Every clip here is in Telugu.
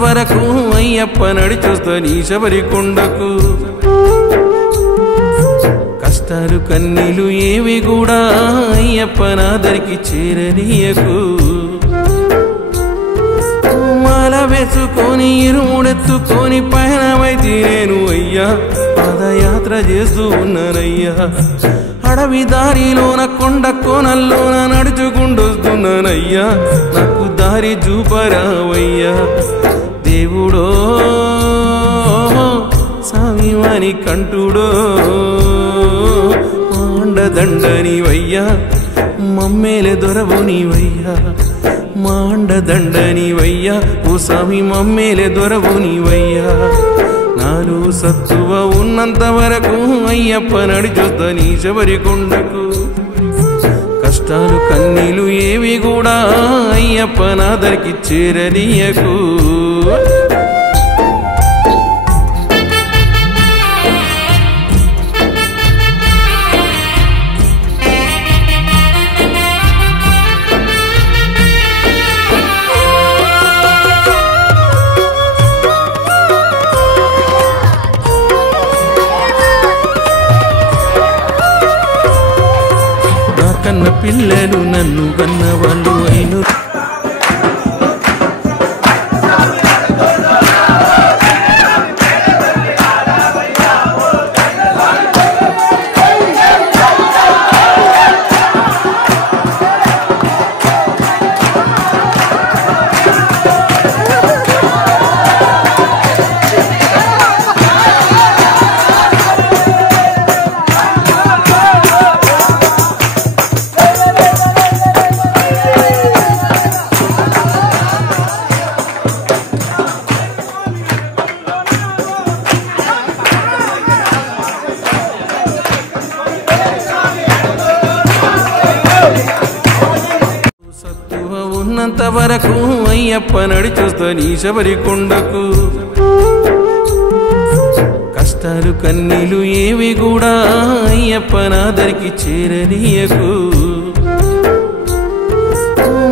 వరకు అయ్యప్ప నడిచొస్తని శబరికొండకు కష్టాలు కన్నీలు ఏవి కూడా అయ్యప్ప నాదరికి చేరనీయకు మాల వేసుకొని ఇరుముడెత్తుకొని పయనమైతే నేను అయ్యా పాదయాత్ర చేస్తూ ఉన్నానయ్యా అడవి దారిలోన కొండ కోనల్లోన నడుచుకుంటొస్తున్నానయ్యా నాకు దారి చూపరావయ్యా దేవుడో స్వామివాని కంటుడో మాండదండనివయ్యా మమ్మేలే దొరవు నీవయ్యా మాండదండనివయ్యా ఓ స్వామి మమ్మేలే దొరవు నీవయ్యా నాలో సత్తువ ఉన్నంత వరకు అయ్యప్ప నడిచొస్తని శబరికొండకు కష్టాలు కన్నీలు ఏవి కూడా అయ్యప్ప నాదరికి చేరనీయకు కన్న పిల్లలు నన్ను కన్న వాళ్ళు అయిను ఉన్నంత వరకు అయ్యప్ప నడిచొస్తని శబరికొండకు కష్టాలు కన్నీలు ఏవి కూడా అయ్యప్ప నాదరికి చేరనీయకు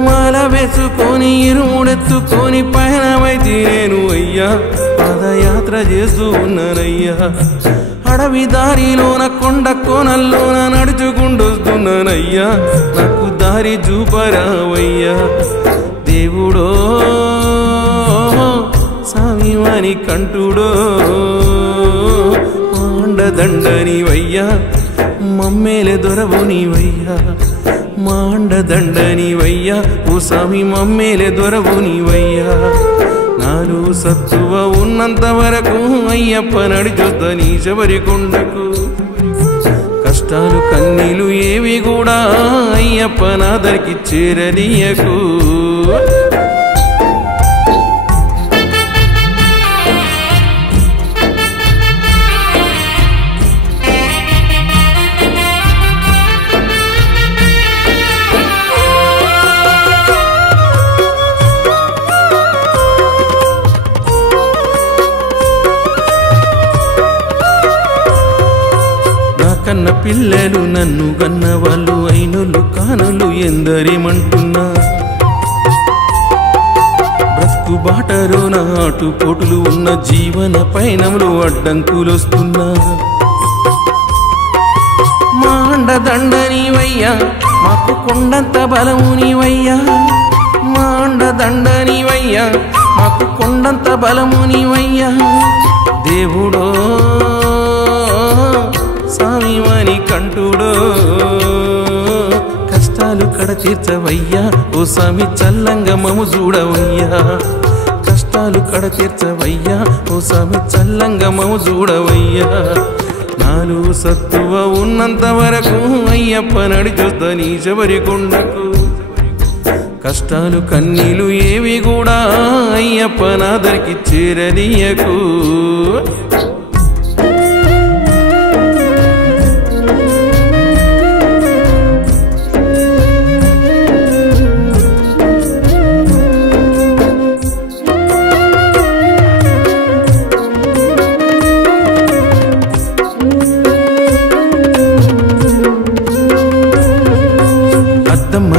మాల వేసుకొని ఇరుముడెత్తుకొని పయనమైతే నేను అయ్యా పాదయాత్ర చేస్తూ ఉన్నానయ్యా అడవి దారిలోన కొండ కోనల్లోన నడుచుకుంటొస్తున్నానయ్యా నాకు దారి చూపరావయ్యా దేవుడో స్వామివాని కంటుడో మాండదండనివయ్యా మమ్మేలే దొరవు నీవయ్యా మాండదండనివయ్యా ఓ స్వామి మమ్మేలే దొరవు నీవయ్యా నాలో సత్తువ ఉన్నంత వరకు అయ్యప్ప నడిచొస్తని శబరికొండకు కష్టాలు కన్నీలు ఏవి కూడా అయ్యప్ప నాదరికి చేరనీయకు కన్న పిల్లలు నన్ను కన్న వాళ్ళు అయినులు కానులు ఎందరేమంటున్నా బ్రతుకు బాటలో నాటు పోటులు ఉన్న జీవన పయనంలో అడ్డంకులొస్తున్నా మాండదండనివయ్యా మాకు కొండంత బలము నీవయ్యా మాండదండనివయ్యా మాకు కొండంత బలము నీవయ్యా దేవుడో స్వామివాని కంటుడో కష్టాలు కడ తీర్చవయ్యా ఓ స్వామి చల్లంగా మము చూడవయ్యా కష్టాలు కడ తీర్చవయ్యా ఓ స్వామి చల్లంగా మము చూడవయ్యా నాలో సత్తువ ఉన్నంత వరకు అయ్యప్ప నడిచొస్తని శబరికొండకు కష్టాలు కన్నీలు ఏవి కూడా అయ్యప్ప నాదరికి చేరనీయకు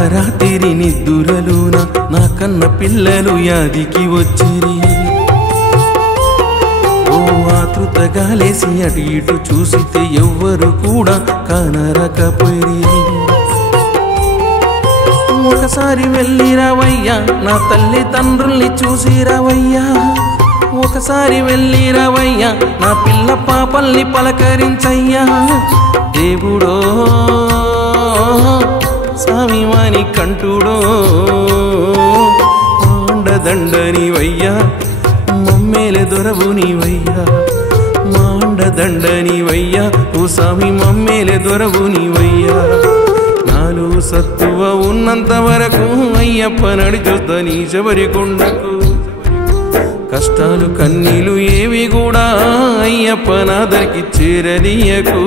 రాత్రి నిద్దురలోన నా కన్న పిల్లలు యాదికి వచ్చిరి కృతగాలేసి అటు ఇటు చూసితే ఎవ్వరు కూడా కానరకపోయి ఒకసారి వెళ్ళిరావయ్యా నా తల్లి తండ్రుల్ని చూసిరావయ్యా ఒకసారి వెళ్ళిరావయ్యా నా పిల్ల పాపల్ని పలకరించయ్యా దేవుడో స్వామివాని కంటుడో మాండదండనివయ్యా మమ్మేలే దొరవు నీవయ్యా మాండదండనివయ్యా ఓ స్వామి మమ్మేలే దొరవు నీవయ్యా నాలు సత్తువ ఉన్నంత వరకు అయ్యప్ప నడిచొద్ద నీ శబరికొండకు కష్టాలు కన్నీలు ఏవి కూడా అయ్యప్ప నాదరికి చేరనీయకు